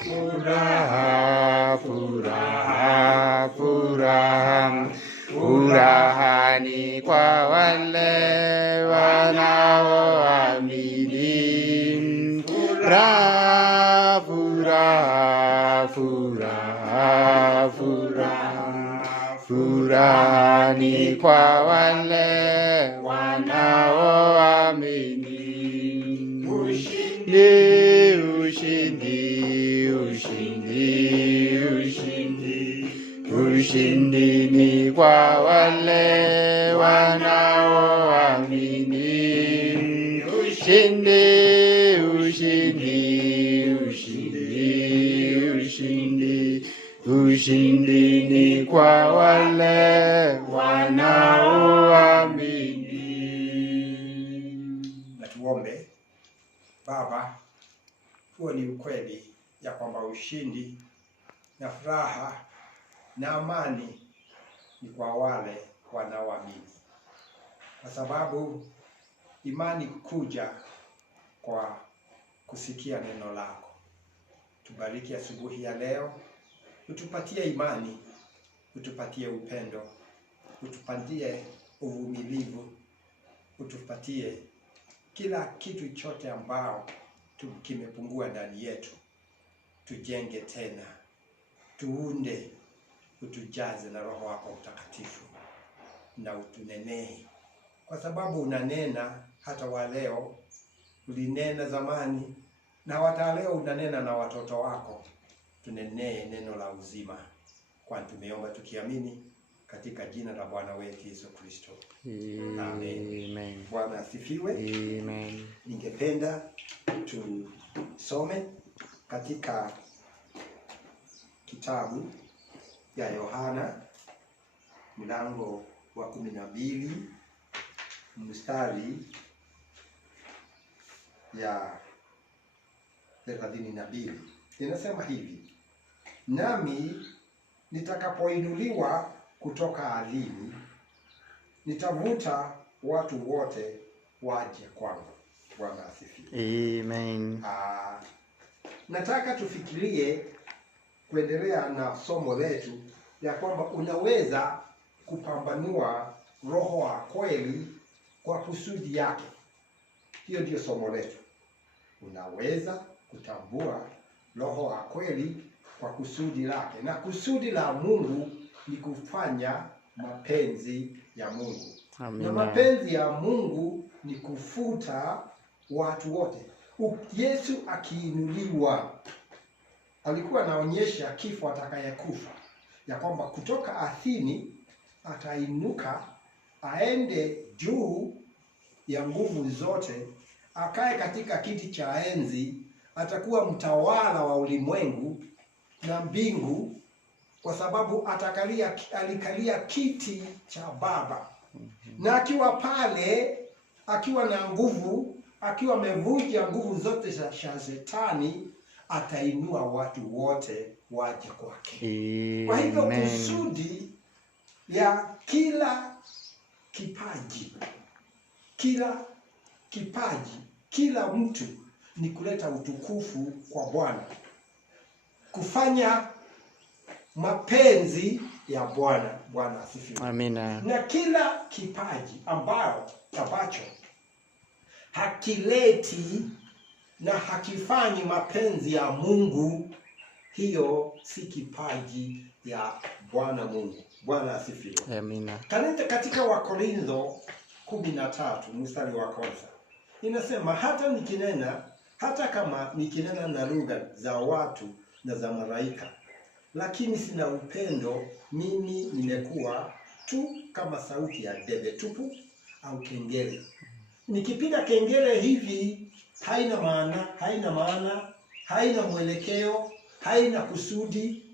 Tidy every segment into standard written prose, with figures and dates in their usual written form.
furaha, furaha, furaha. Furaha ni kwa wale wanaoamini. Furaha, furaha, furaha, furaha. Furaha ni kwa wale wanaoamini. Ushindi, ushindi, ushindi, ushindi. Ushindi ni kwa wale wanaoamini. Ushindi, ushindi, ushindi, ushindi. Ushindi ni kwa wale wanaoamini. Na tuombe. Baba, huo ni ukweli ya kwamba ushindi na furaha na amani ni kwa wale wanaoamini, kwa sababu imani kuja kwa kusikia neno lako. Tubariki asubuhi ya leo, utupatie imani, utupatie upendo, utupatie uvumilivu, utupatie kila kitu chote ambao kimepungua ndani yetu. Tujenge tena, tuunde, utujaze na Roho wako Mtakatifu na utunenee, kwa sababu unanena hata wa leo, ulinena zamani na hata leo unanena na watoto wako. Tunenee neno la uzima, kwani tumeomba tukiamini katika jina la Bwana wetu Yesu Kristo. Amen. Bwana asifiwe. Amen. Ningependa tusome katika kitabu ya Yohana mlango wa 12 mstari ya 32. Inasema hivi: nami nitakapoinuliwa kutoka ardhini, nitavuta watu wote waje kwangu. Bwana asifiwe. Amen. Nataka tufikirie kuendelea na somo letu ya kwamba unaweza kupambanua roho wa kweli kwa kusudi yake. Hiyo ndio somo letu. Unaweza kutambua roho wa kweli kwa kusudi lake, na kusudi la Mungu ni kufanya mapenzi ya Mungu. Amen. Na mapenzi ya Mungu ni kufuta watu wote. Yesu akiinuliwa alikuwa anaonyesha kifo atakayekufa, ya kwamba kutoka ardhini atainuka aende juu ya nguvu zote, akae katika kiti cha enzi, atakuwa mtawala wa ulimwengu na mbingu, kwa sababu alikalia kiti cha Baba. Na akiwa pale, akiwa na nguvu, akiwa amevunja nguvu zote za Shetani, atainua watu wote waje kwake. Kwa hivyo kusudi ya kila kipaji, kila mtu ni kuleta utukufu kwa Bwana, kufanya mapenzi ya Bwana. Bwana asifiwe. Amina. Na kila kipaji ambacho hakileti na hakifanyi mapenzi ya Mungu, hiyo si kipaji ya Bwana Mungu. Bwana asifiwe. Amina. Katika Wakorintho 13 mstari wa kwanza inasema, hata kama nikinena na lugha za watu na za malaika, lakini sina upendo, mimi nimekuwa tu kama sauti ya debe tupu au kengele. Nikipiga kengele hivi haina maana, haina mwelekeo, haina kusudi.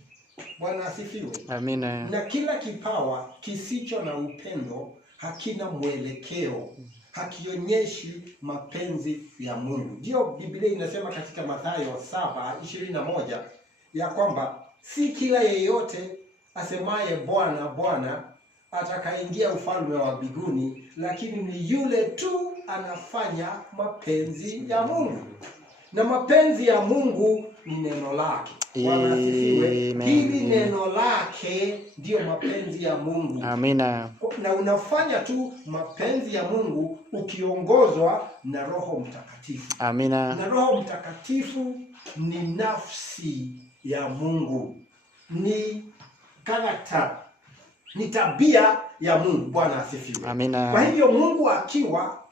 Bwana asifiwe. Amina. Na kila kipawa kisicho na upendo hakina mwelekeo, hakionyeshi mapenzi ya Mungu. Ndio Biblia inasema katika Mathayo 7:21 ya kwamba si kila yeyote asemaye Bwana, Bwana atakaingia ufalme wa mbinguni, lakini ni yule tu anafanya mapenzi ya Mungu. Na mapenzi ya Mungu ni neno lake. Bwana asifiwe. Hili neno lake ndio mapenzi ya Mungu. Amina. Na unafanya tu mapenzi ya Mungu ukiongozwa na Roho Mtakatifu. Amina. Na Roho Mtakatifu ni nafsi ya Mungu. Ni character, ni tabia ya Mungu. Bwana asifiwe. Amina. Kwa hivyo Mungu akiwa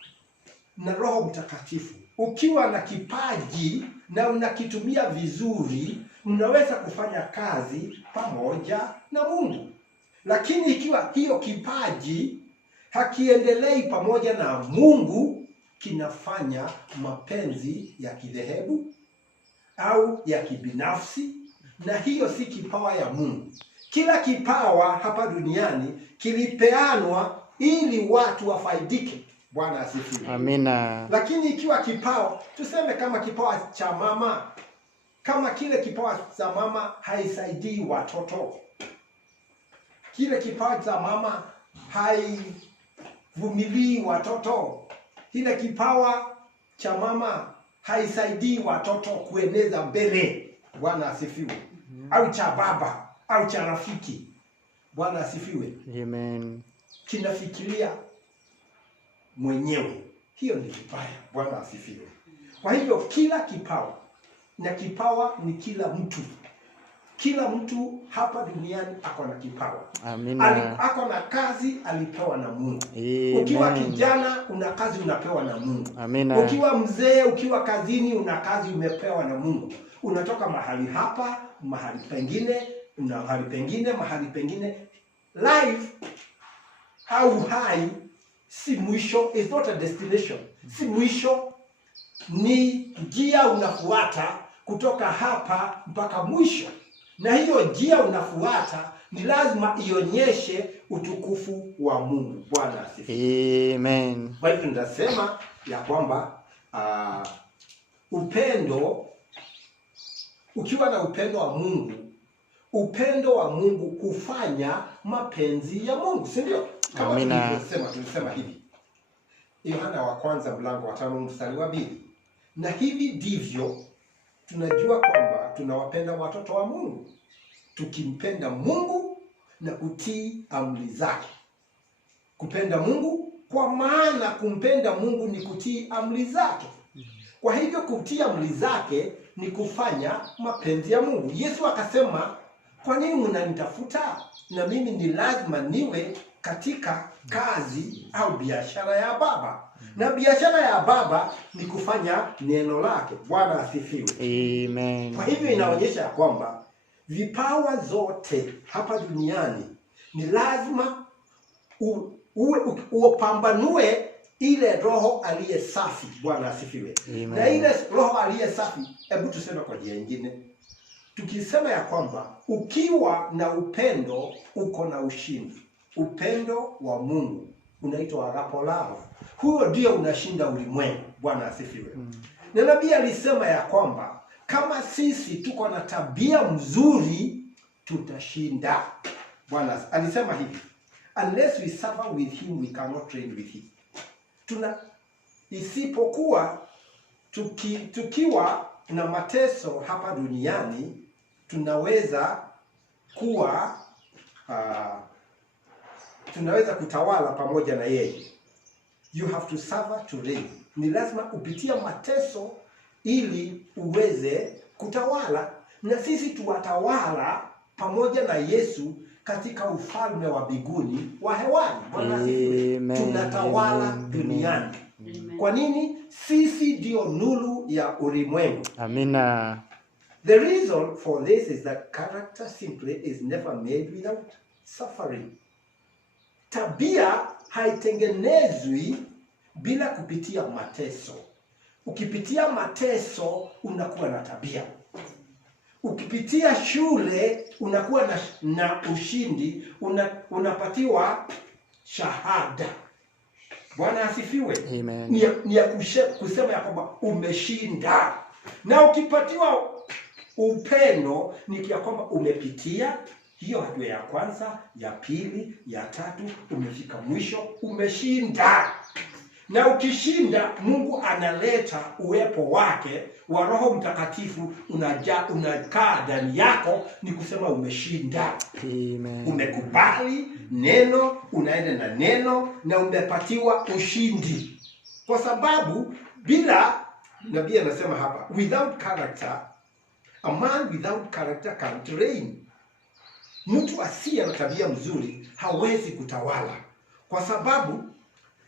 na Roho Mtakatifu, ukiwa na kipaji na unakitumia vizuri, unaweza kufanya kazi pamoja na Mungu. Lakini ikiwa hiyo kipaji hakiendelei pamoja na Mungu, kinafanya mapenzi ya kidhehebu au ya kibinafsi, na hiyo si kipawa ya Mungu. Kila kipawa hapa duniani kilipeanwa ili watu wafaidike. Bwana asifiwe. Amina. Lakini ikiwa kipawa, tuseme kama kipawa cha mama, kama kile kipawa cha mama haisaidii watoto, kile kipawa cha mama haivumilii watoto, kile kipawa cha mama haisaidii watoto kueneza mbele. Bwana asifiwe. Au cha baba au cha rafiki. Bwana asifiwe. Amen. Kinafikiria mwenyewe, hiyo ni vibaya. Bwana asifiwe. Kwa hivyo kila kipawa, na kipawa ni kila mtu. Kila mtu hapa duniani ako na kipawa. Amina. Ako na kazi alipewa na Mungu. Amen. Ukiwa kijana una kazi unapewa na Mungu. Amina. Ukiwa mzee, ukiwa kazini una kazi umepewa na Mungu. Unatoka mahali hapa, mahali pengine, mahali pengine. Life au hai si mwisho, is not a destination. Si mwisho, ni njia unafuata kutoka hapa mpaka mwisho. Na hiyo njia unafuata ni lazima ionyeshe utukufu wa Mungu. Bwana asifiwe. Amen. Kwa hivyo ndasema ya kwamba upendo, ukiwa na upendo wa Mungu, upendo wa Mungu kufanya mapenzi ya Mungu, si ndio? Kama tulisema hivi. Yohana wa kwanza mlango wa 5 mstari wa 2. Na hivi ndivyo tunajua kwamba tunawapenda watoto wa Mungu, tukimpenda Mungu na kutii amri zake. Kupenda Mungu, kwa maana kumpenda Mungu ni kutii amri zake. Kwa hivyo kutii amri zake ni kufanya mapenzi ya Mungu. Yesu akasema, kwa nini mnanitafuta? Na mimi ni lazima niwe katika kazi au biashara ya Baba. Na biashara ya Baba ni kufanya neno lake. Bwana asifiwe. Amen. Kwa hivyo inaonyesha ya kwamba vipawa zote hapa duniani ni lazima upambanue ile roho aliye safi. Bwana asifiwe. Na ile roho aliye safi, hebu tuseme kwa njia nyingine. Tukisema ya kwamba ukiwa na upendo uko na ushindi. Upendo wa Mungu unaitwa agape love. Huo ndio unashinda ulimwengu. Bwana asifiwe. Na nabii alisema ya kwamba kama sisi tuko na tabia mzuri tutashinda. Bwana alisema hivi, unless we suffer with him we cannot reign with him. Isipokuwa tukiwa na mateso hapa duniani tunaweza kutawala pamoja na yeye. You have to suffer to reign. Ni lazima upitia mateso ili uweze kutawala, na sisi tuwatawala pamoja na Yesu katika ufalme wa mbinguni wa hewani. Bwana asifiwe. Tunatawala duniani. Kwa nini? Sisi ndio nuru ya ulimwengu. Amina. The reason for this is that character simply is never made without suffering. Tabia haitengenezwi bila kupitia mateso. Ukipitia mateso unakuwa na tabia. Ukipitia shule unakuwa na ushindi, unapatiwa shahada. Bwana asifiwe. Amen. Ni ya kusema ya kwamba umeshinda. Na ukipatiwa upendo ni ya kwamba umepitia hiyo hatua ya kwanza, ya pili, ya tatu, umefika mwisho, umeshinda. Na ukishinda, Mungu analeta uwepo wake wa Roho Mtakatifu unakaa ndani yako, ni kusema umeshinda. Amen. Umekubali neno, unaenda na neno na umepatiwa ushindi. Kwa sababu bila, nabii anasema hapa, without character, a man without character can't reign. Mtu asiye na tabia mzuri hawezi kutawala. Kwa sababu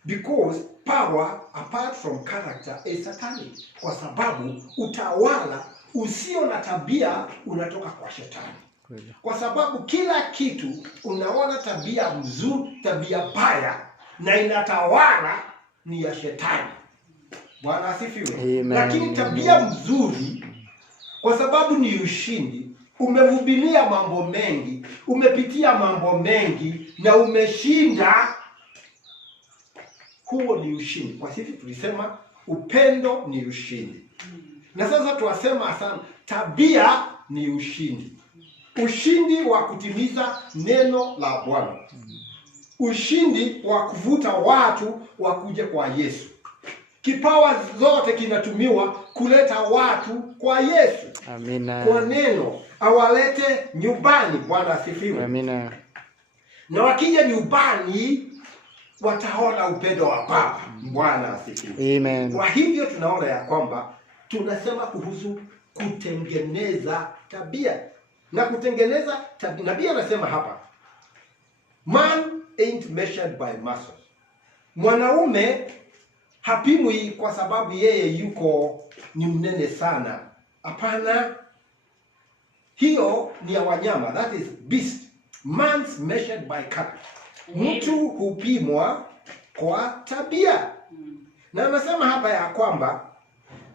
because power apart from character is satanic. Kwa sababu utawala usio na tabia unatoka kwa shetani. Kwa sababu kila kitu unaona tabia mzuri, tabia baya na inatawala ni ya shetani. Bwana asifiwe. Lakini tabia mzuri, kwa sababu ni ushindi, umevumilia mambo mengi, umepitia mambo mengi na umeshinda, huo ni ushindi. Kwa sisi tulisema upendo ni ushindi. Na sasa tuwasema sana tabia ni ushindi. Ushindi wa kutimiza neno la Bwana. Ushindi wa kuvuta watu wakuja kwa Yesu. Kipawa zote kinatumiwa kuleta watu kwa Yesu. Amina. Kwa neno awalete nyumbani. Bwana asifiwe. Amina. Na wakija nyumbani wataona upendo wa Baba. Bwana asifiwe. Amen. Kwa hivyo tunaona ya kwamba tunasema kuhusu kutengeneza tabia. Na kutengeneza tabia, nabii anasema hapa, man ain't measured by muscles. Mwanaume hapimwi kwa sababu yeye ni mnene sana. Hapana. Hiyo ni ya wanyama, that is beast. Man's measured by character. Mtu hupimwa kwa tabia. Na anasema hapa ya kwamba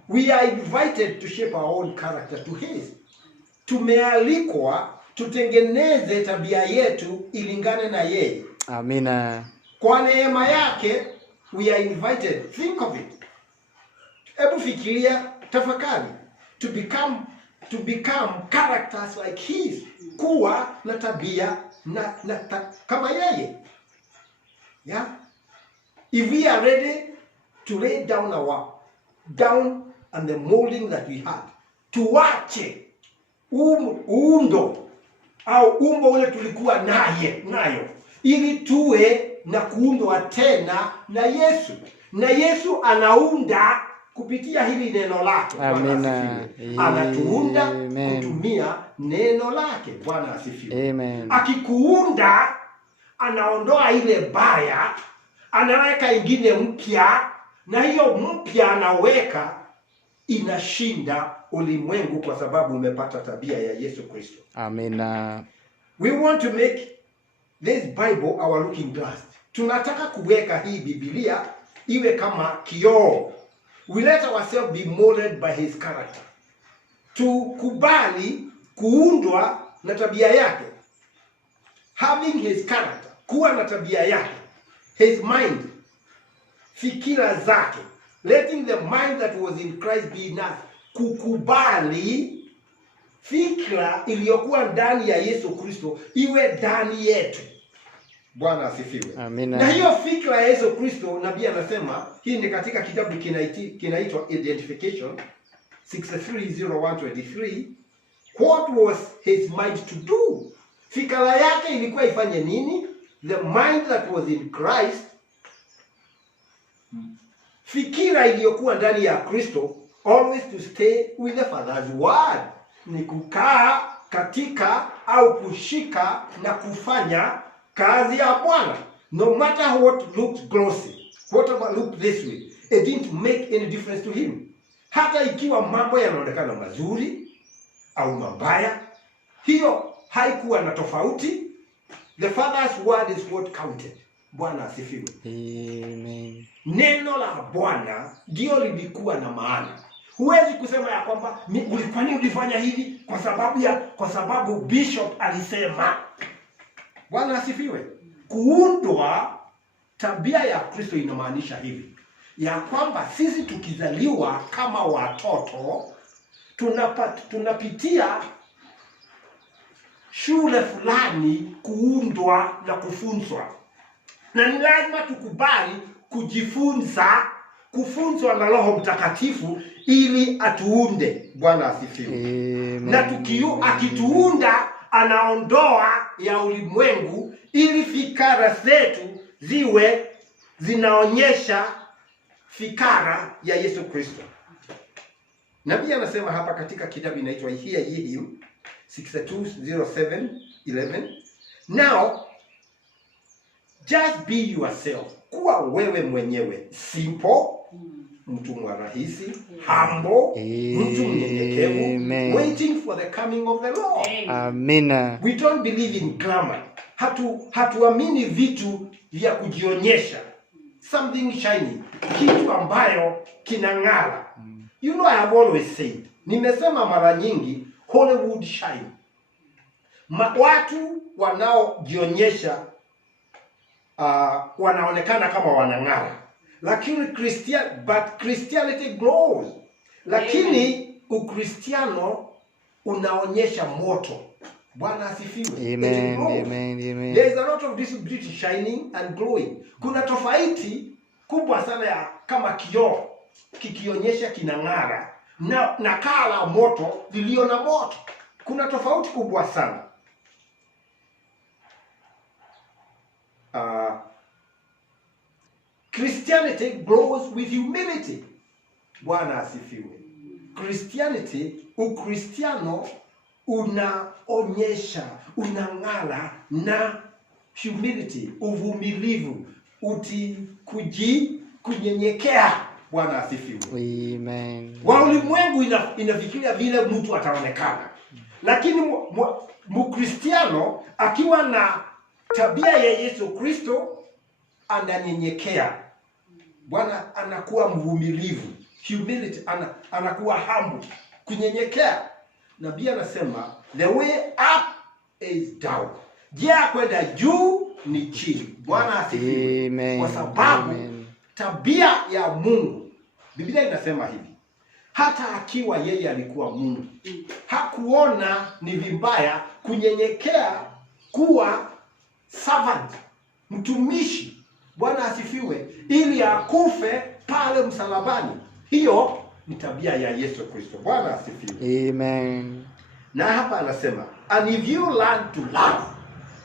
we are invited to shape our own character to his. Tumealikwa tutengeneze tabia yetu ilingane na yeye. Amina. Kwa neema yake we are invited. Think of it. Hebu fikiria, tafakari. To become characters like his. Kuwa na tabia kama yeye. Yeah? If we are ready to lay down and the molding that we had, tuache uundo au umbo ule tulikuwa nayo, ili tuwe na kuundwa tena na Yesu. Na Yesu anaunda kupitia hili neno lake. Amina. Anatuunda kutumia neno lake. Bwana asifiwe. Amen. Akikuunda anaondoa ile baya, anaweka ingine mpya, na hiyo mpya anaweka inashinda ulimwengu kwa sababu umepata tabia ya Yesu Kristo. Amina. We want to make this Bible our looking glass. Tunataka kuweka hii Biblia iwe kama kioo. We let ourselves be molded by his character. Tukubali kuundwa na tabia yake. Having his character, kuwa na tabia yake. His mind, fikira zake. Letting the mind that was in Christ be in us. Kukubali fikra iliyokuwa ndani ya Yesu Kristo iwe ndani yetu. Bwana asifiwe. Amina. Na hiyo fikra ya Yesu Kristo, nabii anasema, hii ni katika kitabu kinaitwa Identification 63:01-23. What was his mind to do? Fikra yake ilikuwa ifanye nini? The mind that was in Christ, fikira iliyokuwa ndani ya Kristo, always to stay with the Father's word. Ni kukaa katika au kushika na kufanya kazi ya Bwana. No matter what looked glossy, whatever looked this way, it didn't make any difference to him. Hata ikiwa mambo yanaonekana mazuri au mabaya, hiyo haikuwa na tofauti. The Father's word is what counted. Bwana asifiwe. Amen. Neno la Bwana ndio lilikuwa na maana. Huwezi kusema ya kwamba kwa nini ulifanya hivi kwa sababu bishop alisema. Bwana asifiwe. Kuundwa tabia ya Kristo inamaanisha hivi, ya kwamba sisi tukizaliwa kama watoto tunapitia shule fulani kuundwa na kufunzwa. Na ni lazima tukubali kufunzwa na Roho Mtakatifu ili atuunde. Bwana asifiwe. Na akituunda anaondoa ya ulimwengu ili fikara zetu ziwe zinaonyesha fikara ya Yesu Kristo. Nabii anasema hapa katika kitabu inaitwa Hear Ye Him 62:07-11, now just be yourself. Kuwa wewe mwenyewe, simple, mtu rahisi, humble, mtu mnyenyekevu, waiting for the coming of the Lord. Amina. We don't believe in glamour. Hatuamini vitu vya kujionyesha, something shiny, kitu ambayo kinang'ara. You know, I have always said, nimesema mara nyingi, Hollywood shine. Watu wanaojionyesha wanaonekana kama wanang'ara, lakini Christianity glows. Lakini Ukristiano unaonyesha moto. Bwana asifiwe. Amen, amen, amen. There is a lot of this beauty shining and glowing. Kuna tofauti kubwa sana ya kama kioo kikionyesha kinang'ara na kala moto lilio na moto. Kuna tofauti kubwa sana. Christianity glows with humility. Bwana asifiwe. Ukristiano unaonyesha, unang'ara na humility, uvumilivu, kunyenyekea. Bwana asifiwe. Amen. Wa ulimwengu inafikiria vile mtu ataonekana. Lakini Mkristiano akiwa na tabia ya Yesu Kristo ananyenyekea. Bwana anakuwa mvumilivu, humility, anakuwa humble, kunyenyekea. Nabii anasema the way up is down. Njia kwenda juu ni chini. Bwana asifiwe. Kwa sababu tabia ya Mungu, Biblia inasema hivi, hata akiwa yeye alikuwa Mungu, hakuona ni vibaya kunyenyekea, kuwa servant, mtumishi. Bwana asifiwe, ili akufe pale msalabani. Hiyo ni tabia ya Yesu Kristo. Bwana asifiwe. Amen. Na hapa anasema, and if you learn to love,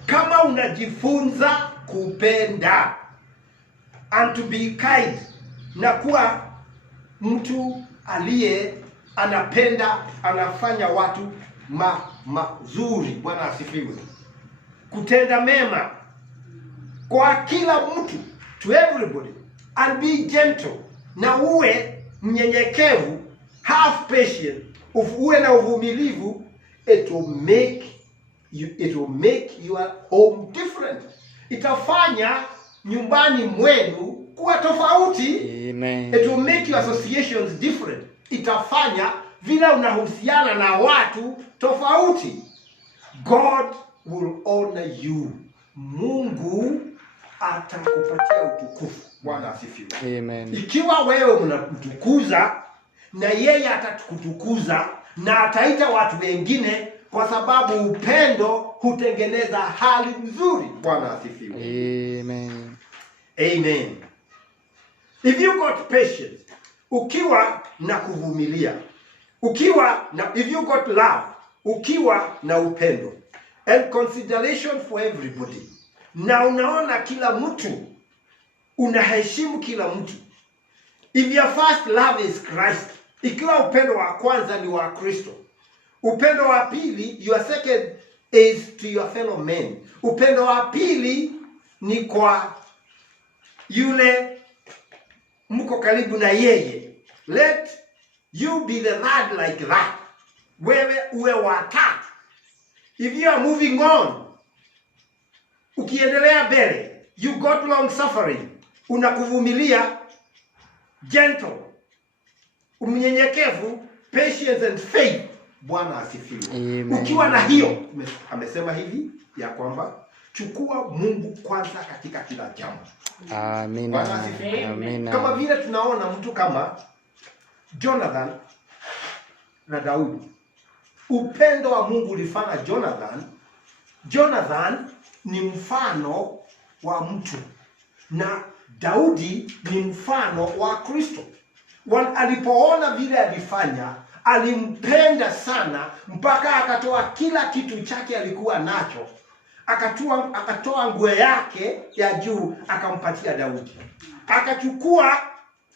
kama unajifunza kupenda, and to be kind, na kuwa mtu aliye anapenda, anafanya watu mazuri. Bwana asifiwe. Kutenda mema kwa kila mtu, to everybody, and be gentle, na uwe mnyenyekevu, have patience, uwe na uvumilivu. It will make your home different. Itafanya nyumbani mwenu kuwa tofauti. Amen. It will make your associations different. Itafanya vile unahusiana na watu tofauti. God will honor you. Mungu atakupatia utukufu. Bwana asifiwe. Amen. Ikiwa wewe mnamtukuza, na yeye atakutukuza na ataita watu wengine, kwa sababu upendo hutengeneza hali nzuri. Bwana asifiwe. Amen. Amen. If you got patience, ukiwa na kuvumilia, if you got love, ukiwa na upendo, and consideration for everybody, na unaona kila mtu, unaheshimu kila mtu. If your first love is Christ, ikiwa upendo wa kwanza ni wa Kristo, upendo wa pili, your second is to your fellow men. Upendo wa pili ni kwa yule mko karibu na yeye. Let you be the third like that. Wewe uwe wa tatu. If you are moving on, ukiendelea mbele, you got long suffering, unakuvumilia, gentle, mnyenyekevu, patience and faith. Bwana asifiwe. Ukiwa na hiyo, amesema hivi ya kwamba chukua Mungu kwanza katika kila jambo. Amina. Amina. Kama vile tunaona mtu kama Jonathan na Daudi. Upendo wa Mungu ulifanya Jonathan ni mfano wa mtu, na Daudi ni mfano wa Kristo. Alipoona vile alifanya, alimpenda sana mpaka akatoa kila kitu chake alikuwa nacho. Akatoa nguo yake ya juu akampatia Daudi. Akachukua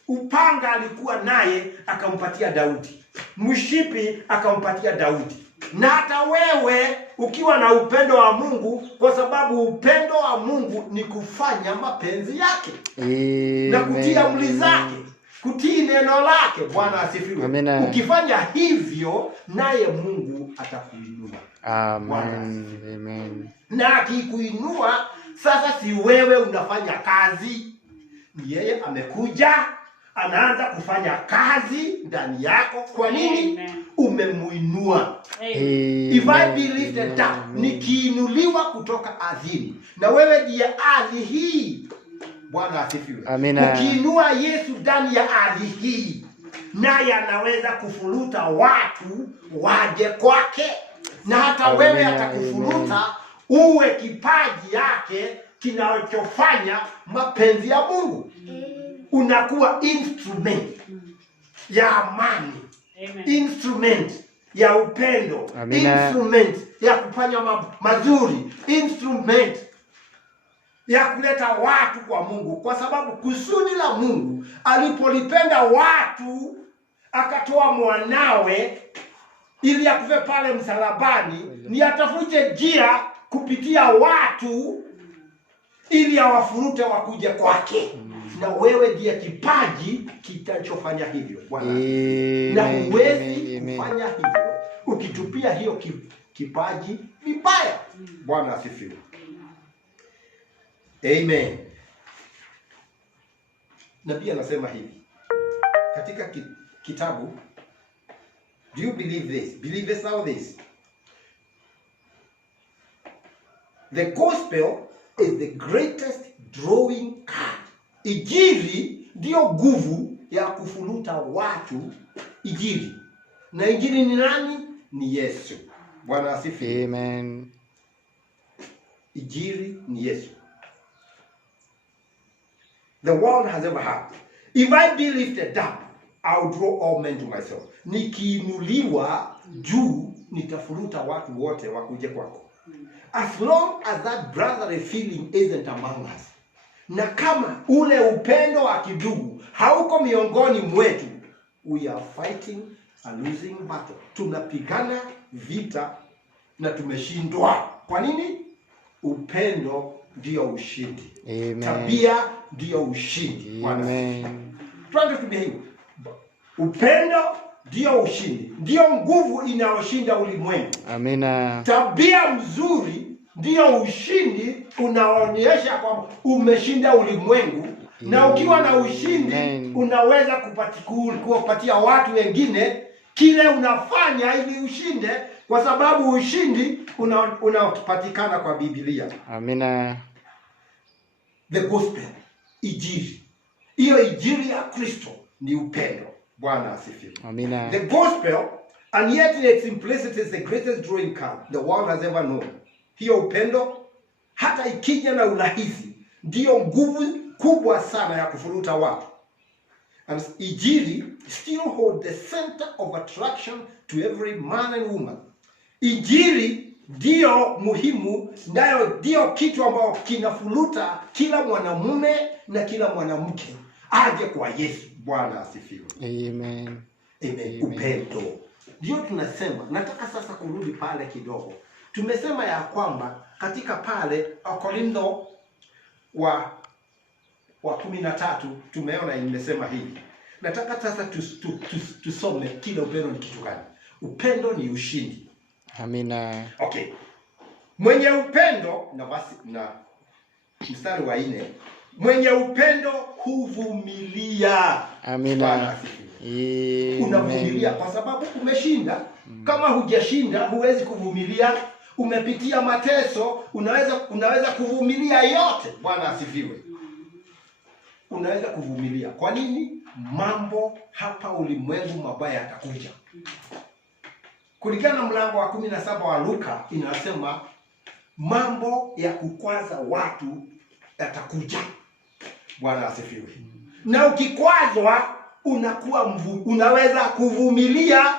upanga alikuwa naye akampatia Daudi. Mshipi akampatia Daudi. Na hata wewe ukiwa na upendo wa Mungu, kwa sababu upendo wa Mungu ni kufanya mapenzi yake. Amen. Na kutii amri zake, kutii neno lake. Bwana asifiwe. Amen. Ukifanya hivyo, naye Mungu atakuinua. Amen. Amen. Na akikuinua, sasa si wewe unafanya kazi, ni yeye amekuja anaanza kufanya kazi ndani yako. Kwa nini? Umemuinua. If I be lifted up, nikiinuliwa kutoka ardhini, na wewe ndiye ardhi hii. Bwana asifiwe. Amina. Ukiinua Yesu ndani ya ardhi hii, naye anaweza kufuruta watu waje kwake. Na hata wewe atakufuruta uwe kipaji yake kinachofanya mapenzi ya Mungu. Unakuwa instrument ya amani. Amen. Instrument ya upendo. Amina. Instrument ya kufanya mazuri. Instrument ya kuleta watu kwa Mungu. Kwa sababu kusudi la Mungu, alipolipenda watu, akatoa mwanawe ili akufe pale msalabani, ni atafute njia kupitia watu ili awafurute wakuje kwake. Na wewe ndiye kipaji kitachofanya hivyo. Bwana. Na huwezi kufanya hivyo ukitupia hiyo kipaji vibaya. Bwana asifiwe. Amen. Nabii anasema hivi katika kitabu, do you believe this? Believe this now this. The gospel is the greatest drawing card. Injili ndio nguvu ya kufuruta watu. Injili. Na injili ni nani? Ni Yesu. Bwana asifiwe. Amen. Injili ni Yesu. The world has ever had. If I be lifted up, I will draw all men to myself. Nikiinuliwa juu, nitafuruta watu wote wakuje kwako. As long as that brotherly feeling isn't among us. Na kama ule upendo wa kidugu hauko miongoni mwetu, we are fighting a losing battle. Tunapigana vita na tumeshindwa. Kwa nini? Upendo ndio ushindi. Amen. Tabia ndio ushindi. Amen. Tuanze tumia hiyo. Upendo ndio ushindi. Ndio nguvu inayoshinda ulimwengu. Amina. Tabia mzuri ndio ushindi unaonyesha kwamba umeshinda ulimwengu. Na ukiwa na ushindi, Amen, unaweza kuwapatia watu wengine kile unafanya ili ushinde, kwa sababu ushindi unapatikana kwa Biblia. Amina. The gospel, injili. Hiyo injili ya Kristo ni upendo. Bwana asifiwe. Amina. The gospel, and yet in its simplicity, is the greatest drawing card the world has ever known. Hiyo upendo, hata ikija na urahisi, ndio nguvu kubwa sana ya kufuruta watu. And injili still hold the center of attraction to every man and woman. Injili ndio muhimu, ndio kitu ambao kinafuruta kila mwanamume na kila mwanamke aje kwa Yesu. Bwana asifiwe. Amen. Amen. Upendo. Ndio tunasema, nataka sasa kurudi pale kidogo. Tumesema ya kwamba katika pale Wakorintho wa 13 tumeona imesema hivi. Nataka sasa tusome kile upendo ni kitu gani. Upendo ni ushindi. Amina. Okay. Mwenye upendo na mstari wa 4. Mwenye upendo huvumilia. Amina. Unavumilia kwa sababu umeshinda. Kama hujashinda huwezi kuvumilia. Umepitia mateso, unaweza kuvumilia yote. Bwana asifiwe. Unaweza kuvumilia. Kwa nini? Mambo hapa ulimwengu mabaya yatakuja. Kulingana na mlango wa 17 wa Luka inasema mambo ya kukwaza watu yatakuja. Bwana asifiwe. Na ukikwazwa unaweza kuvumilia.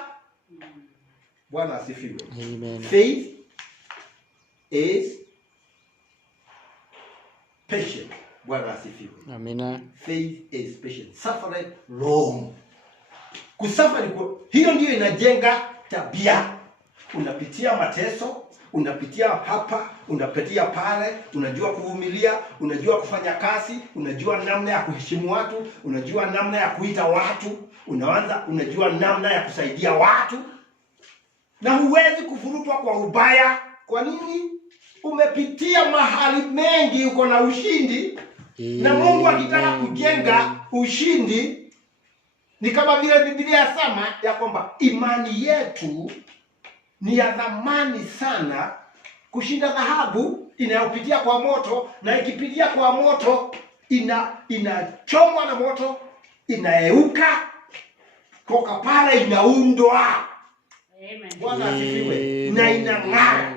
Bwana asifiwe. Amen. Faith is patient. Bwana asifiwe. Amina. Faith is patient. Suffering long. Kusafari hiyo ndio inajenga tabia. Unapitia mateso, unapitia hapa, unapitia pale, unajua kuvumilia, unajua kufanya kazi, unajua namna ya kuheshimu watu, unajua namna ya kuita watu, unajua namna ya kusaidia watu. Na huwezi kufurutwa kwa ubaya. Kwa nini? Umepitia mahali mengi, uko na ushindi. Na Mungu akitaka kujenga ushindi, ni kama vile Biblia yasema ya kwamba imani yetu ni ya thamani sana kushinda dhahabu inayopitia kwa moto, na ikipitia kwa moto inachomwa na moto, inaeuka, toka pale inaundwa. Amen. Bwana asifiwe. Na inang'aa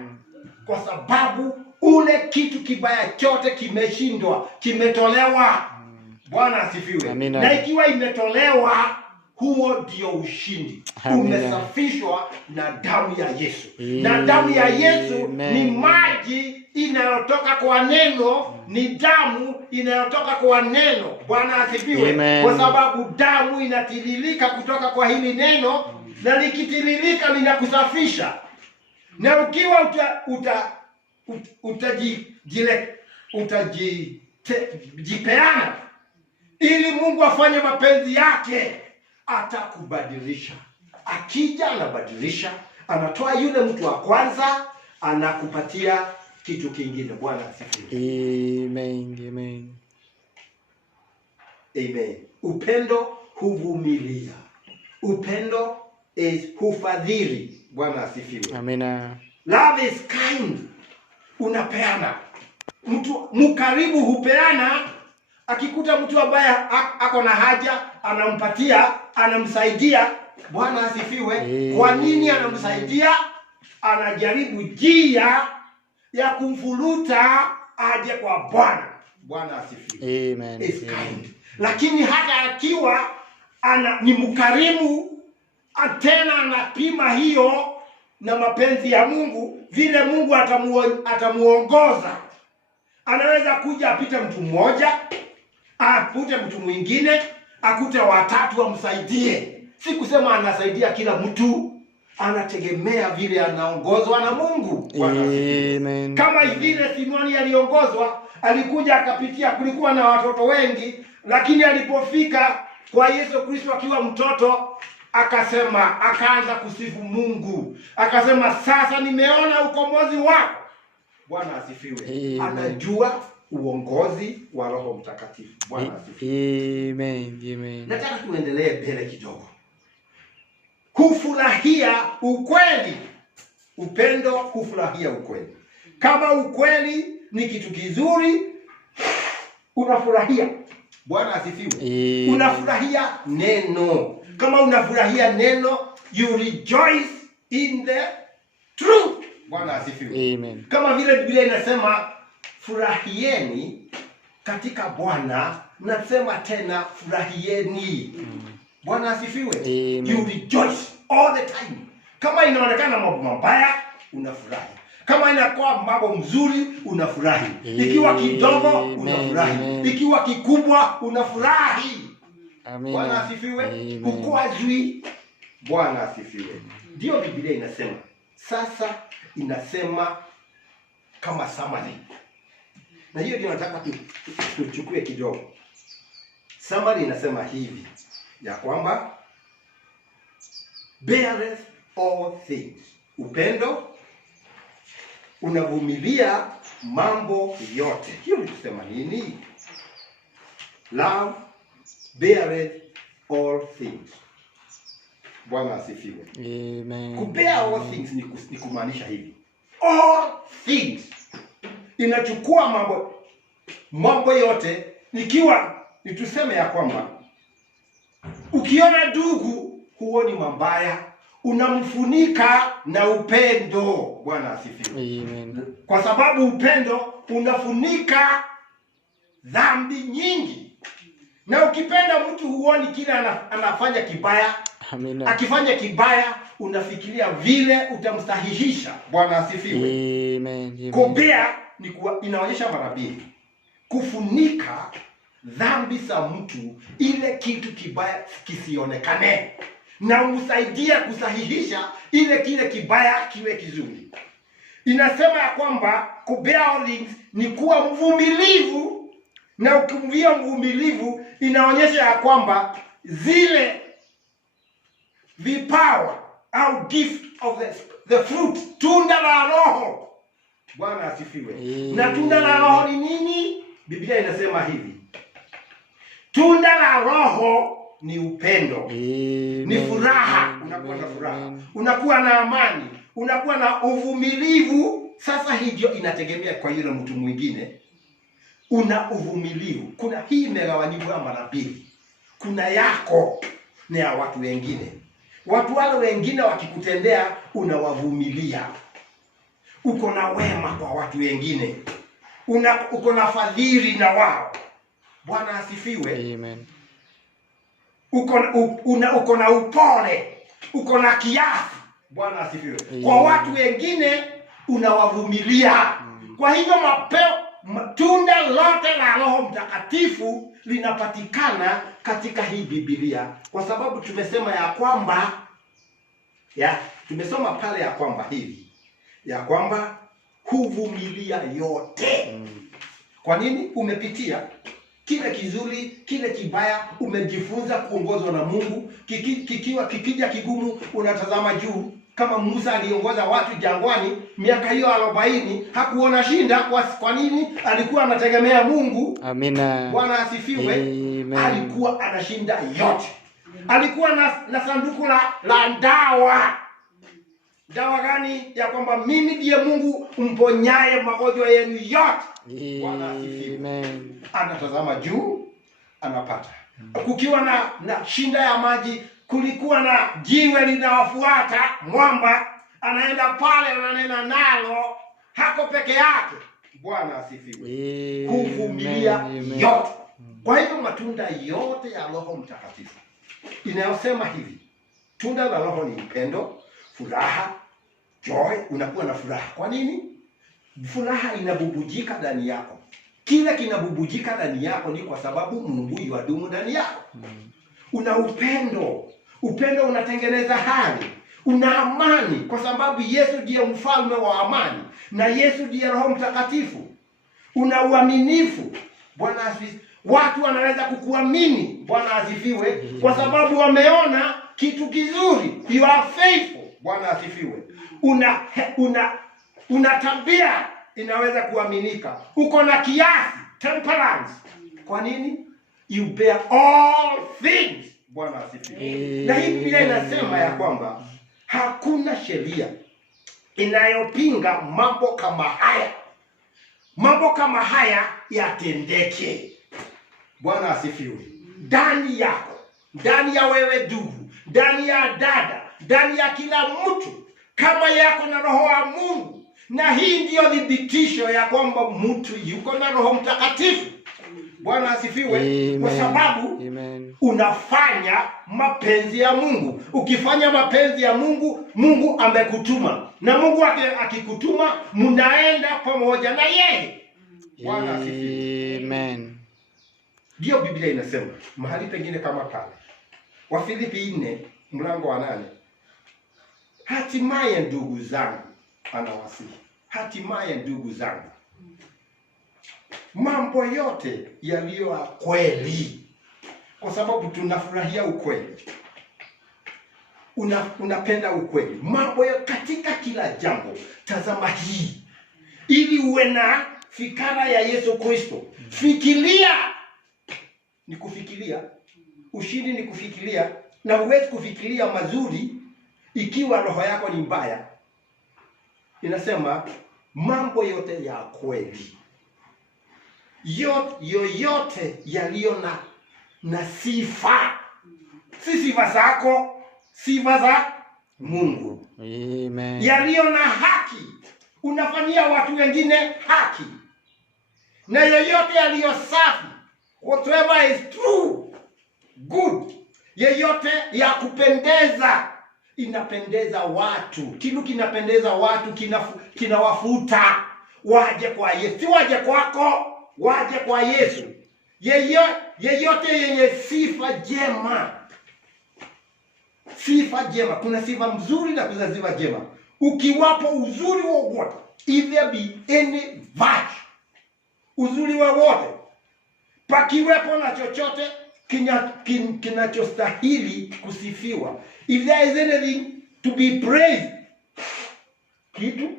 kwa sababu ule kitu kibaya chote kimeshindwa, kimetolewa. Bwana asifiwe. Amina. Na ikiwa imetolewa, huo ndio ushindi. Amina. Umesafishwa na damu ya Yesu. Na damu ya Yesu ni maji inayotoka kwa neno, ni damu inayotoka kwa neno. Bwana asifiwe. Kwa sababu damu inatiririka kutoka kwa hili neno, na likitiririka linakusafisha. Na ukiwa utajipeana ili Mungu afanye mapenzi yake, atakubadilisha. Akija anabadilisha, anatoa yule mtu wa kwanza, anakupatia kitu kingine. Bwana asifiwe. Amen. Amen. Amen. Upendo huvumilia. Upendo hufadhili. Bwana asifiwe. Amina. Love is kind. Unapeana. Mtu mkaribu hupeana. Akikuta mtu ambaye ako na haja, anampatia, anamsaidia. Bwana asifiwe. Kwa nini anamsaidia? Anajaribu njia ya kumfuruta aje kwa Bwana. Bwana asifiwe. Amen. Is kind. Lakini hata akiwa ni mkarimu, tena anapima hiyo na mapenzi ya Mungu, vile Mungu atamuongoza. Anaweza kuja apite mtu mmoja, akute mtu mwingine, akute watatu amsaidie. Si kusema anasaidia kila mtu, anategemea vile anaongozwa na Mungu. Amen. Kama vile Simoni aliongozwa, alikuja akapitia, kulikuwa na watoto wengi, lakini alipofika kwa Yesu Kristo akiwa mtoto, akaanza kusifu Mungu. Akasema, sasa nimeona ukombozi wako. Bwana asifiwe. Anajua uongozi wa Roho Mtakatifu. Bwana asifiwe. Amen. Amen. Nataka tuendelee mbele kidogo. Kufurahia ukweli. Upendo hufurahia ukweli. Kama ukweli ni kitu kizuri, unafurahia. Bwana asifiwe. Unafurahia neno. Kama unafurahia neno, you rejoice in the truth. Bwana asifiwe. Amen. Kama vile Biblia inasema, furahieni katika Bwana, nasema tena furahieni. Bwana asifiwe. You rejoice all the time. Kama inaonekana mambo mabaya, unafurahi. Kama inakuwa mambo mzuri, unafurahi. Ikiwa kidogo, unafurahi. Ikiwa kikubwa, unafurahi. Bwana asifiwe. Ukwazwi. Bwana asifiwe. Ndio Biblia inasema. Sasa inasema kama summary. Na hiyo ndio nataka tuchukue kidogo. Summary inasema hivi, ya kwamba beareth all things. Upendo unavumilia mambo yote. Hiyo ni kusema nini? Love beareth all things. Bwana asifiwe. Amen. Kubear all things ni kumaanisha hivi. All things inachukua mambo yote. Nituseme ya kwamba ukiona ndugu huoni mabaya, unamfunika na upendo. Bwana asifiwe. Amen. Kwa sababu upendo unafunika dhambi nyingi. Na ukipenda mtu huoni kile anafanya kibaya. Amina. Akifanya kibaya unafikiria vile utamstahihisha. Bwana asifiwe. Amen. Kubea inaonyesha mara mbili. Kufunika dhambi za mtu, ile kitu kibaya kisionekane, na umsaidia kusahihisha ile kile kibaya kiwe kizuri. Inasema ya kwamba kubear things ni kuwa mvumilivu, na ukimwia mvumilivu inaonyesha ya kwamba zile vipawa au gift of the fruit, tunda la Roho. Bwana asifiwe. Na tunda la Roho ni nini? Biblia inasema hivi: tunda la Roho ni upendo. Ni furaha. Unakuwa na furaha, unakuwa na amani, unakuwa na uvumilivu. Sasa hivyo inategemea kwa yule mtu mwingine. Una uvumilivu. Kuna hii imegawanyika mara mbili. Kuna yako na ya watu wengine. Watu wale wengine wakikutendea unawavumilia. Uko na wema kwa watu wengine. Uko na fadhili na wao. Bwana asifiwe. Amen. Uko na upole, uko na kiasi. Bwana asifiwe. Kwa watu wengine unawavumilia. Kwa hivyo tunda lote la Roho Mtakatifu linapatikana katika hii Biblia, kwa sababu tumesema ya kwamba tumesoma pale ya kwamba hivi ya kwamba huvumilia yote. Kwa nini? Umepitia kile kizuri, kile kibaya, umejifunza kuongozwa na Mungu. Kikija kigumu unatazama juu. Kama Musa aliongoza watu jangwani miaka hiyo 40, hakuona shinda. Kwa nini? Alikuwa anategemea Mungu. Amina. Bwana asifiwe. Amen. Alikuwa anashinda yote. Alikuwa na sanduku la dawa. Dawa gani? Ya kwamba mimi ndiye Mungu mponyaye magonjwa yenu yote. Bwana asifiwe. Amen. Anatazama juu, anapata. Kukiwa na shinda ya maji, kulikuwa na jiwe linawafuata mwamba, anaenda pale, ananena nalo, hako peke yake. Bwana asifiwe. Kuvumilia yote. Kwa hivyo matunda yote ya Roho Mtakatifu inayosema hivi: tunda la Roho ni upendo, furaha, joy. Unakuwa na furaha. Kwa nini? Furaha inabubujika ndani yako. Kile kinabubujika ndani yako ni kwa sababu Mungu yuadumu ndani yako. Una upendo. Upendo unatengeneza hali. Una amani kwa sababu Yesu ndiye mfalme wa amani, na Yesu ndiye Roho Mtakatifu. Una uaminifu. Bwana asifiwe. Watu wanaweza kukuamini. Bwana asifiwe. Kwa sababu wameona kitu kizuri. You are faithful. Bwana asifiwe. Una tabia inaweza kuaminika. Uko na kiasi, temperance. Kwa nini? You bear all things. Bwana asifiwe. Na hii pia inasema ya kwamba hakuna sheria inayopinga mambo kama haya. Mambo kama haya yatendeke. Bwana asifiwe. Ndani yako, ndani ya wewe ndugu, ndani ya dada, ndani ya kila mtu, kama yako na Roho wa Mungu. Na hii ndiyo thibitisho ya kwamba mtu yuko na Roho Mtakatifu. Bwana asifiwe. Kwa sababu unafanya mapenzi ya Mungu. Ukifanya mapenzi ya Mungu, Mungu amekutuma. Na Mungu akikutuma, mnaenda pamoja na yeye. Bwana asifiwe. Amen. Ndio Biblia inasema mahali pengine kama pale. Wafilipi 4 mlango wa 8. Hatimaye ndugu zangu, anawasihi. Hatimaye ndugu zangu, mambo yote yaliyo kweli, kwa sababu tunafurahia ukweli. Unapenda ukweli. Mambo katika kila jambo, tazama hii, ili uwe na fikara ya Yesu Kristo. Fikiria. Ni kufikiria. Ushindi ni kufikiria, na huwezi kufikiria mazuri ikiwa roho yako ni mbaya. Inasema mambo yote ya kweli, yoyote yaliyo na sifa. Si sifa zako, sifa za Mungu. Amen. Yaliyo na haki. Unafanyia watu wengine haki. Na yoyote yaliyo safi whatsoever is true, good, yeyote ya kupendeza, inapendeza watu. Kitu kinapendeza watu, kinawafuta waje kwa Yesu. Si waje kwako, waje kwa Yesu. Yeyote yenye sifa jema. Sifa jema. Kuna sifa mzuri na kuna sifa jema. Ukiwapo uzuri wowote, if there be any virtue, uzuri wowote, pakiwepo na chochote kinachostahili kusifiwa, if there is anything to be praised, kitu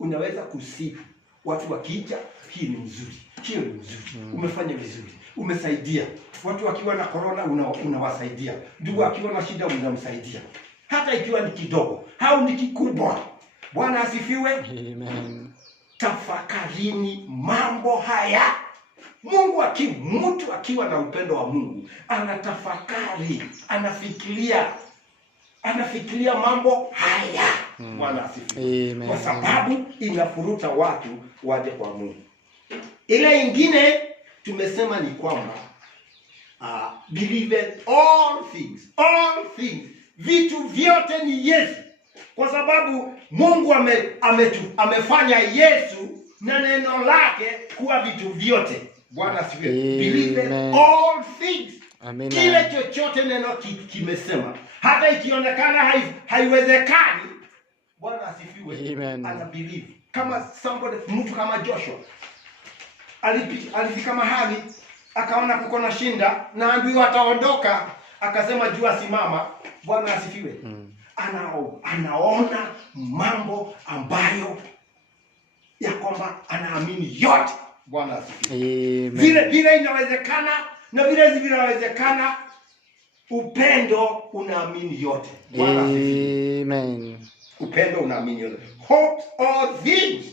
unaweza kusifu. Watu wakija, hii ni mzuri, hiyo ni mzuri, umefanya vizuri, umesaidia. Watu wakiwa na corona unawasaidia. Ndugu akiwa na shida unamsaidia. Hata ikiwa ni kidogo au ni kikubwa. Bwana asifiwe. Amen. Tafakarini mambo haya. Mtu akiwa na upendo wa Mungu, anatafakari, anafikiria mambo haya. Bwana asifiwe. Kwa sababu inafuruta watu waje kwa Mungu. Ile ingine tumesema ni kwamba believe all things. Vitu vyote ni Yesu. Kwa sababu Mungu amefanya Yesu na neno lake kuwa vitu vyote. Bwana asifiwe. Believe all things. Amen. Kile chochote neno kimesema, hata ikionekana haiwezekani, Bwana asifiwe, ana believe. Kama mtu kama Joshua alifika mahali akaona kuko na shinda na adui ataondoka, akasema jua simama. Bwana asifiwe. Anaona mambo ambayo ya kwamba anaamini yote. Bwana asifiwe. Vile inawezekana na vile zinawezekana, upendo unaamini yote. Bwana asifiwe. Amen. Upendo unaamini yote. Hope all things.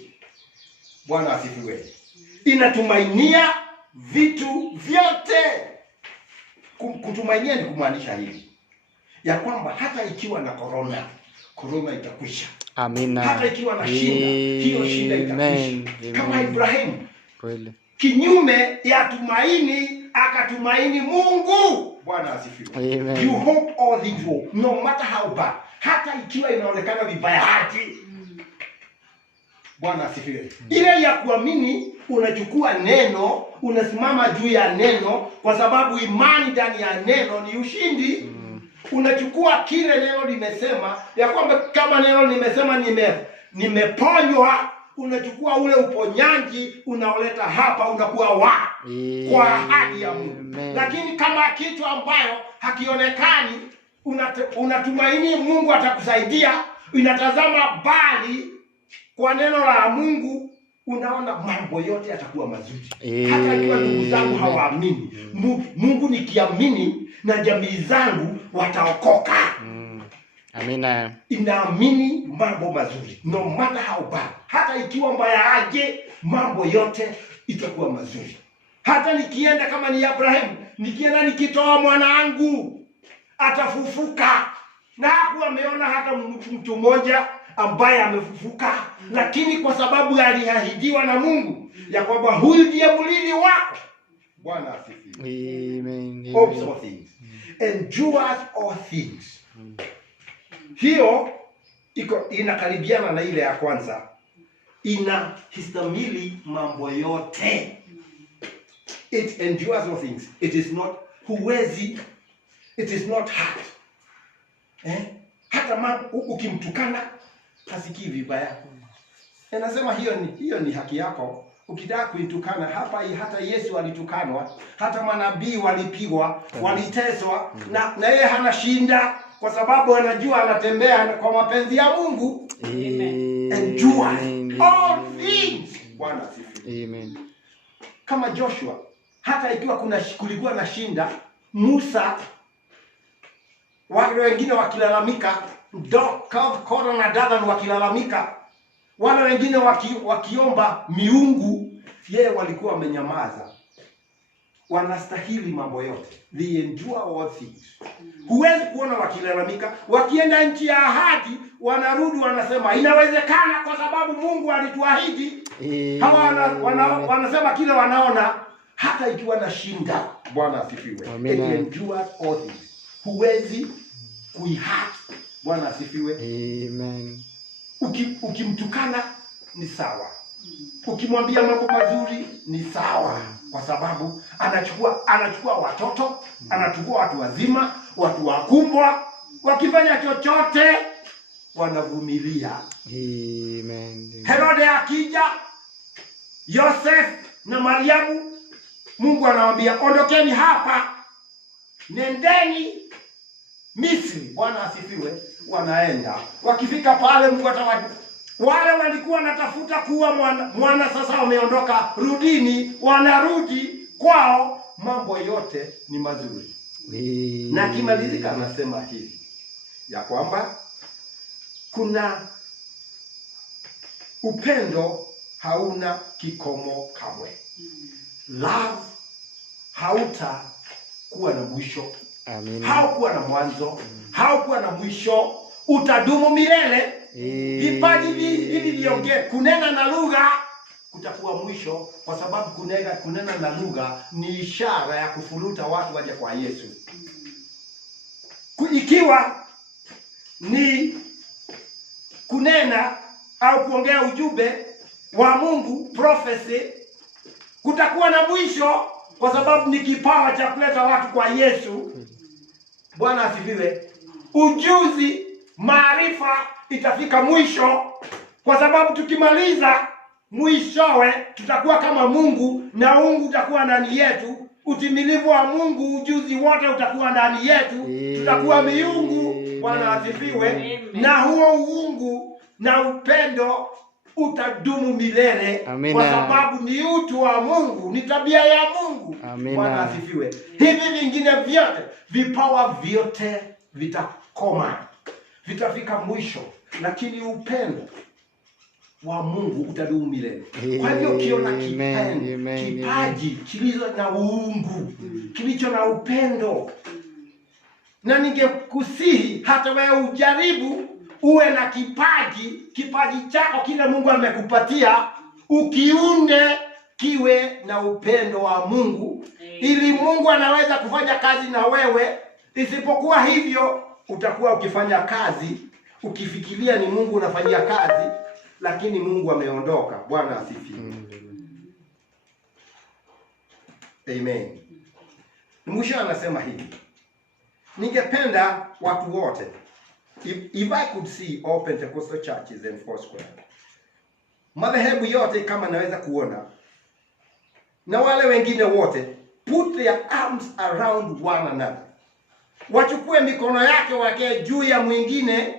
Bwana asifiwe. Inatumainia vitu vyote. Kutumainia ni kumaanisha hivi, ya kwamba hata ikiwa na corona itakwisha. Amina. Hata ikiwa na shida, hiyo shida itakwisha. Kama Ibrahimu, kweli, kinyume ya tumaini akatumaini Mungu. Bwana asifiwe. You hope all things well, no matter how bad. Hata ikiwa inaonekana vibaya hati. Bwana asifiwe. Ile ya kuamini, unachukua neno, unasimama juu ya neno, kwa sababu imani ndani ya neno ni ushindi. Unachukua kile neno limesema, ya kwamba kama neno limesema nimeponywa, unachukua ule uponyaji unaoleta hapa, unakuwa kwa ahadi ya Mungu. Lakini kama kitu ambayo hakionekani, unatumaini Mungu atakusaidia, unatazama bali kwa neno la Mungu, unaona mambo yote yatakuwa mazuri. Hata ikiwa ndugu zangu hawaamini, Mungu nikiamini na jamii zangu wataokoka. Amina. Inaamini mambo mazuri, no matter how bad. Hata ikiwa mbaya aje, mambo yote itakuwa mazuri. Hata nikienda kama ni Abrahamu, nikienda nikitoa mwanangu, atafufuka. Na hakuwa ameona hata mtu mmoja ambaye amefufuka, lakini kwa sababu aliahidiwa na Mungu ya kwamba huyu ndiye mlili wako. Bwana asifiwe. Amen. Hopes all things. Endures all things. Hiyo inakaribiana na ile ya kwanza. Inahimili mambo yote. It endures all things. It is not huwezi. It is not hard. Hata ukimtukana hasikii vibaya. Anasema hiyo ni haki yako. Ukitaka kuitukana, hata Yesu alitukanwa, hata manabii walipigwa, waliteswa, na yeye hana shinda, kwa sababu anajua anatembea kwa mapenzi ya Mungu. Amen. Endure all things. Bwana asifiwe. Amen. Kama Joshua, hata ikiwa kulikuwa na shinda, Musa, wale wengine wakilalamika, Kora na Dathan wakilalamika, wale wengine wakiomba miungu, yeye walikuwa wamenyamaza. Wanastahili mambo yote. They endure all things. Huwezi kuona wakilalamika. Wakienda nchi ya ahadi, wanarudi wanasema inawezekana kwa sababu Mungu alituahidi. Hawa wanasema kile wanaona, hata ikiwa na shinda. Bwana asifiwe. Amen. It endures all things. Huwezi kuihurt. Bwana asifiwe. Amen. Ukimtukana ni sawa, ukimwambia mambo mazuri ni sawa, kwa sababu anachukua watoto, anachukua watu wazima, watu wakubwa, wakifanya chochote wanavumilia. Amen. Herode akija, Yosef na Mariamu, Mungu anawaambia ondokeni hapa, nendeni Misri. Bwana asifiwe. Wanaenda, wakifika pale Mungu atawaambia, wale walikuwa wanatafuta kuwa mwana sasa wameondoka, rudini. Wanarudi kwao, mambo yote ni mazuri. Na kimalizika anasema hivi ya kwamba kuna upendo hauna kikomo kamwe. Love hautakuwa na mwisho. Amen. Haukuwa na mwanzo, haukuwa na mwisho, utadumu milele. Vipaji hivi viongee, kunena na lugha kutakuwa mwisho, kwa sababu kunena na lugha ni ishara ya kufuruta watu waje kwa Yesu. Ikiwa ni kunena au kuongea ujumbe wa Mungu, prophecy, kutakuwa na mwisho, kwa sababu ni kipawa cha kuleta watu kwa Yesu. Bwana asifiwe. Ujuzi, maarifa itafika mwisho, kwa sababu tukimaliza mwishowe tutakuwa kama Mungu, na Mungu utakuwa ndani yetu. Utimilivu wa Mungu, ujuzi wote utakuwa ndani yetu, tutakuwa miungu. Bwana asifiwe. Na huo uungu na upendo utadumu milele. Amina. Kwa sababu ni utu wa Mungu, ni tabia ya Mungu. Amina. Bwana asifiwe. Hivi vingine vyote, vipawa vyote vitakoma, vitafika mwisho, lakini upendo wa Mungu utadumu milele. Kwa hivyo ukiona kipaji kilicho na uungu, kilicho na upendo, na ningekusihi hata wewe ujaribu uwe na kipaji chako kile Mungu amekupatia, ukiunde kiwe na upendo wa Mungu, ili Mungu anaweza kufanya kazi na wewe. Isipokuwa hivyo, utakuwa ukifanya kazi ukifikiria ni Mungu unafanyia kazi, lakini Mungu ameondoka. Bwana asifiwe. Amen. Mwisho anasema hivi, ningependa watu wote, if I could see all Pentecostal churches and Foursquare, madhehebu yote kama naweza kuona, na wale wengine wote, put their arms around one another, wachukue mikono yake wake juu ya mwingine,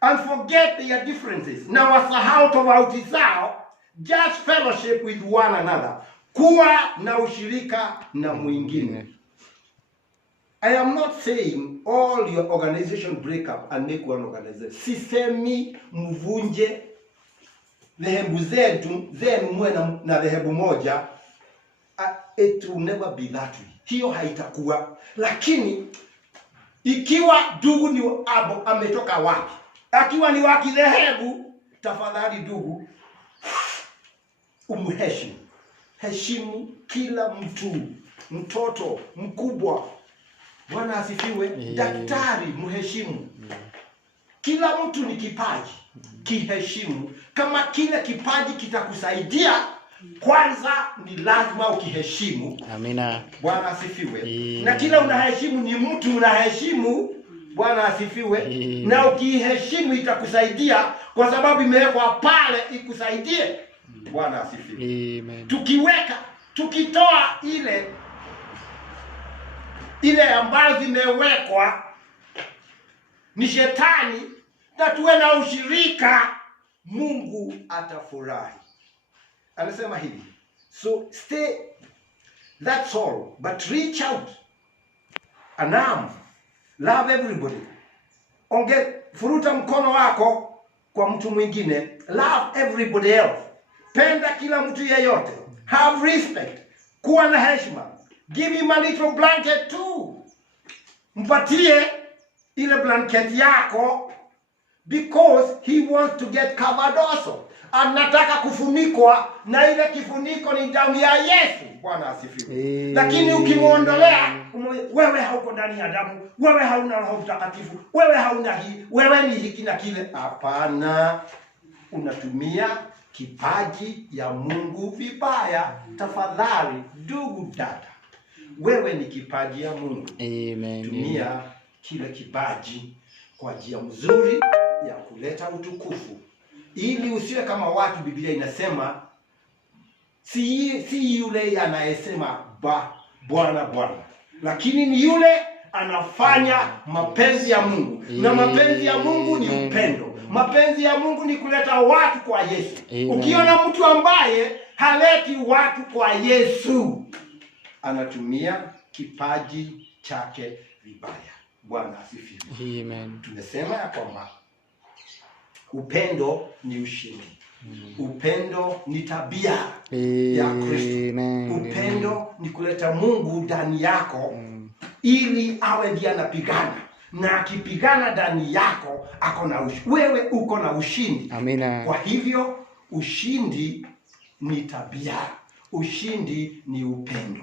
and forget their differences, na wasahau tofauti zao, just fellowship with one another, kuwa na ushirika na mwingine. I am not saying all your organization break up and make one organization. Sisemi mvunje dhehebu zetu zenu mwe na dhehebu moja. It will never be that way. Hiyo haitakuwa. Lakini ikiwa ndugu ni abo ametoka wapi, akiwa ni wa kidhehebu, tafadhali ndugu umheshimu. Heshimu kila mtu, mtoto, mkubwa. Bwana asifiwe. Daktari, mheshimu. Kila mtu ni kipaji, kiheshimu. Kama kile kipaji kitakusaidia, kwanza ni lazima ukiheshimu. Amina. Bwana asifiwe. Na kila unaheshimu ni mtu unaheshimu. Bwana asifiwe. Na ukiheshimu itakusaidia, kwa sababu imewekwa pale ikusaidie. Bwana asifiwe. Amen. Tukitoa ile ambayo zimewekwa ni shetani, na tuwe na ushirika, Mungu atafurahi. Anasema hivi, so stay, that's all, but reach out an arm, love everybody. Furuta mkono wako kwa mtu mwingine, love everybody else. Penda kila mtu yeyote, have respect, kuwa na heshima. Give him a little blanket too. Mpatie ile blanket yako, because he wants to get covered also. anataka kufunikwa na ile kifuniko ni damu ya Yesu. Bwana asifiwe. Lakini ukimuondolea, wewe hauko ndani ya damu, wewe hauna Roho Mtakatifu, wewe hauna hii, wewe ni hiki na kile. Hapana, unatumia kipaji ya Mungu vibaya. Tafadhali ndugu dada, wewe ni kipaji ya Mungu. Amen. Tumia kile kipaji kwa njia mzuri ya kuleta utukufu, ili usiwe kama watu. Biblia inasema si yule anayesema Bwana Bwana, lakini ni yule anafanya mapenzi ya Mungu. Na mapenzi ya Mungu ni upendo. Mapenzi ya Mungu ni kuleta watu kwa Yesu. Ukiona mtu ambaye haleti watu kwa Yesu, anatumia kipaji chake vibaya. Bwana asifiwe. Amen. Tumesema ya kwamba upendo ni ushindi. Upendo ni tabia ya Kristo. Upendo ni kuleta Mungu ndani yako ili awe ndiye anapigana, na akipigana ndani yako wewe uko na ushindi. Amina. Kwa hivyo ushindi ni tabia, ushindi ni upendo.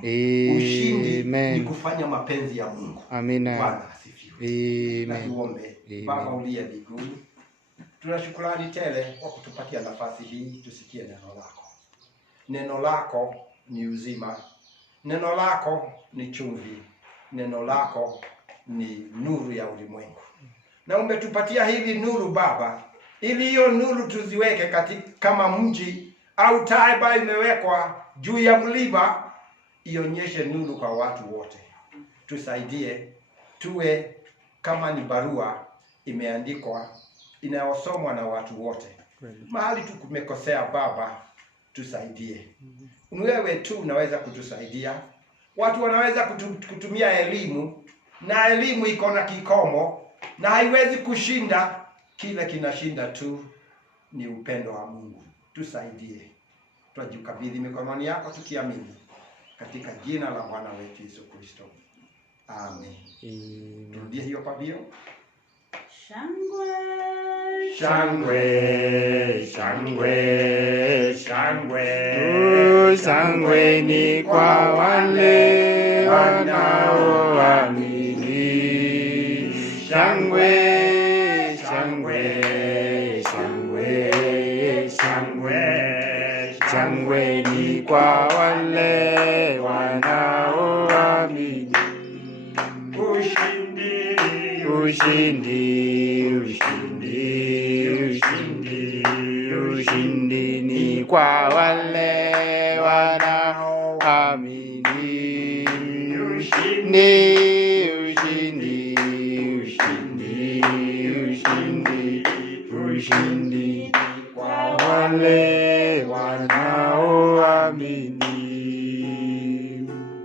Ushindi ni kufanya mapenzi ya Mungu. Amina. Bwana asifiwe. Na tuombe. Baba uliye mbinguni, tuna shukrani tele kwa kutupatia nafasi hii tusikie neno lako. Neno lako ni uzima. Neno lako ni chumvi. Neno lako ni nuru ya ulimwengu. Na umetupatia hili nuru Baba, ili hiyo nuru tuziweke kama mji au taa imewekwa juu ya mlima, ionyeshe nuru kwa watu wote. Tusaidie tuwe kama ni barua imeandikwa inayosomwa na watu wote. Mahali tu kumekosea Baba, tusaidie. Wewe tu unaweza kutusaidia. Watu wanaweza kutumia elimu, na elimu iko na kikomo na haiwezi kushinda. Kile kinashinda tu ni upendo wa Mungu. Tusaidie. Tunajikabidhi mikononi yako tukiamini katika jina la Bwana wetu Yesu Kristo. Amen. Turudie hiyo pavio. Shangwe, shangwe, shangwe, shangwe. Shangwe ni kwa wale wanaoamini. Shangwe, shangwe, shangwe, shangwe. Shangwe ni kwa wale wanaoamini. Ushindi, ushindi, ushindi, ushindi ni kwa wale wanaoamini. Ushindi, ushindi, ushindi, ushindi, ushindi kwa wale wanaoamini.